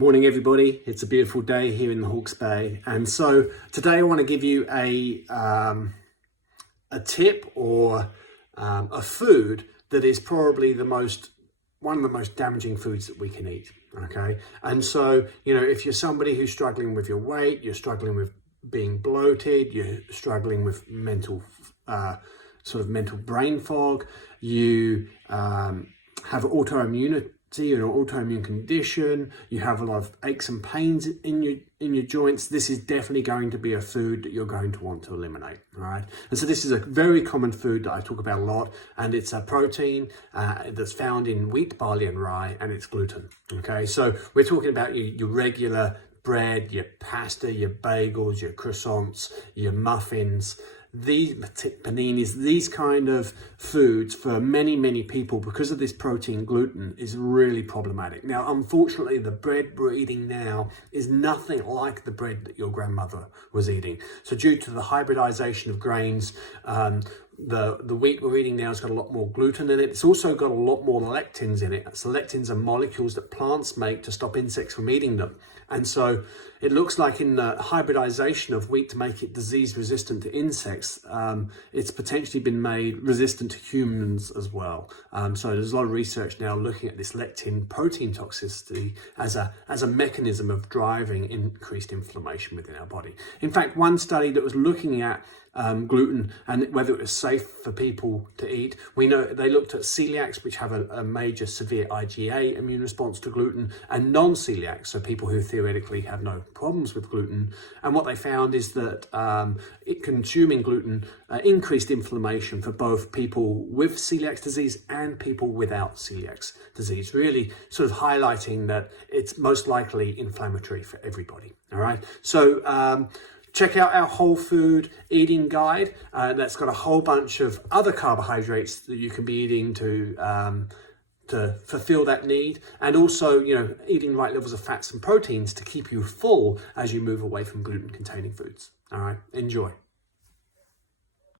Morning everybody, it's a beautiful day here in the Hawke's Bay, and so today I want to give you a tip or a food that is probably one of the most damaging foods that we can eat. Okay, and so if you're somebody who's struggling with your weight, you're struggling with being bloated, you're struggling with mental brain fog, you have autoimmunity, an autoimmune condition, you have a lot of aches and pains in your joints, this is definitely going to be a food that you're going to want to eliminate. All right, and so this is a very common food that I talk about a lot, and it's a protein that's found in wheat, barley and rye, and it's gluten. Okay, so we're talking about your regular bread, your pasta, your bagels, your croissants, your muffins, these paninis, these kind of foods for many people, because of this protein gluten, is really problematic. Now, unfortunately, the bread we're eating now is nothing like the bread that your grandmother was eating. So due to the hybridization of grains, the wheat we're eating now has got a lot more gluten in it. It's also got a lot more lectins in it. So lectins are molecules that plants make to stop insects from eating them. And so it looks like in the hybridization of wheat to make it disease resistant to insects, it's potentially been made resistant to humans as well. So there's a lot of research now looking at this lectin protein toxicity as a mechanism of driving increased inflammation within our body. In fact, one study that was looking at gluten and whether it was safe for people to eat, we know they looked at celiacs, which have a major severe IgA immune response to gluten, and non-celiacs, so people who theoretically have no problems with gluten. And what they found is that consuming gluten increased inflammation for both people with celiac disease and people without celiac disease, really sort of highlighting that it's most likely inflammatory for everybody. All right, so check out our whole food eating guide. That's got a whole bunch of other carbohydrates that you can be eating to fulfill that need, and also eating the right levels of fats and proteins to keep you full as you move away from gluten containing foods. All right, enjoy.